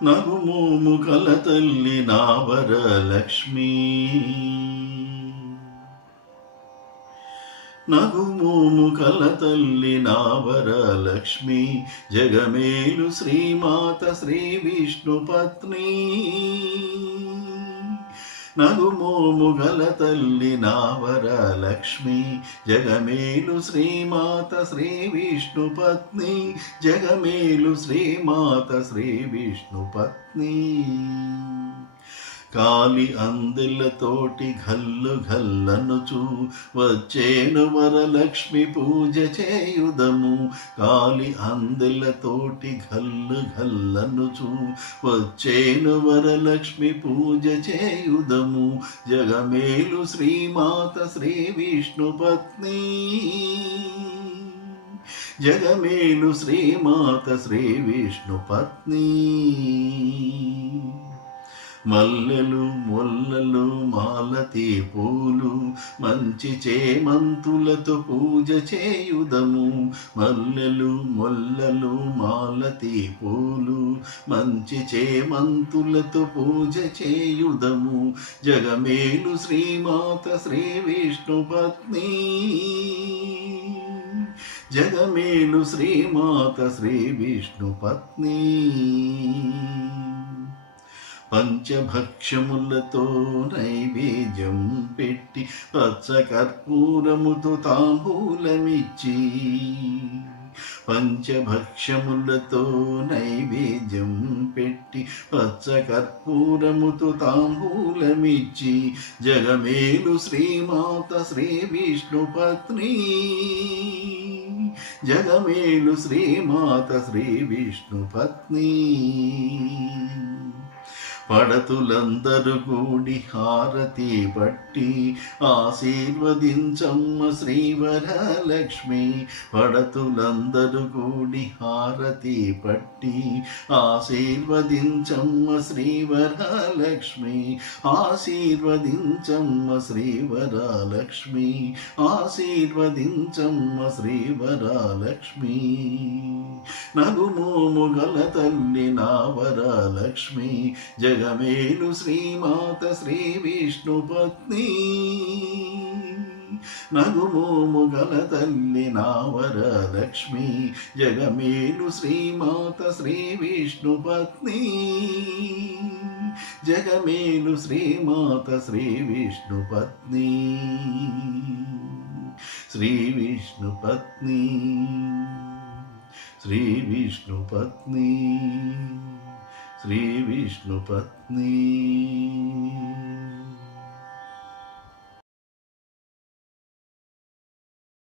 నగుమోము కల తల్లి నావర లక్ష్మీ నగుమోము కల తల్లి నావర లక్ష్మి జగమేలు శ్రీమాత శ్రీ విష్ణు పత్ని నగుమోము గల తల్లి నావర లక్ష్మి జగమేలు శ్రీమాత శ్రీ విష్ణు పత్ని జగమేలు శ్రీమాత శ్రీ విష్ణు పత్ని. కాలి అందెలతోటి ఘల్లు ఘల్లనుచు. వచ్చేను వరలక్ష్మి పూజ చేయుదము. కాలి అందెలతోటి ఘల్లు ఘల్లనుచు. వచ్చేను వరలక్ష్మి పూజ చేయుదము. జగమేలు శ్రీమాత శ్రీ విష్ణు పత్ని. జగమేలు శ్రీమాత శ్రీ విష్ణు పత్ని. మల్లెలు మొల్లలు మాలతి పూలు మంచి చేమంతులతో పూజ చేయుదము. మల్లెలు మొల్లలు మాలతి పూలు మంచి చేమంతులతో పూజ చేయుదము. జగమేలు శ్రీమాత శ్రీ విష్ణు పత్ని. జగమేలు శ్రీమాత శ్రీ విష్ణు పత్ని. పంచభక్షములతో నైవేద్యం పెట్టి పచ్చ కర్పూరముతో తాంబూలమిచ్చి పంచభక్షములతో నైవేద్యం పెట్టి పచ్చ కర్పూరముతో తాంబూలమిచ్చి జగమేలు శ్రీమాత శ్రీ విష్ణు పత్ని. జగమేలు శ్రీమాత శ్రీ విష్ణు పత్ని. పడతులందరూ కూడి హారతి పట్టి ఆశీర్వదించమ్మ శ్రీవరలక్ష్మి. పడతులందరూ కూడి హారతి పట్టి ఆశీర్వదించమ్మ శ్రీవరలక్ష్మి. ఆశీర్వదించమ్మ శ్రీవరలక్ష్మి. ఆశీర్వదించమ్మ శ్రీవరలక్ష్మి. నగుమోము గల తల్లి నా వరలక్ష్మి జయ శ్రీ విష్ణు పత్ని నగుమోము గల తల్లి నావరలక్ష్మి జగమేలు శ్రీమాత శ్రీ విష్ణు పత్ని జగమేలు శ్రీమాత శ్రీ విష్ణు పత్ని శ్రీ విష్ణు పత్ని శ్రీ విష్ణు పత్ని శ్రీ విష్ణు పత్ని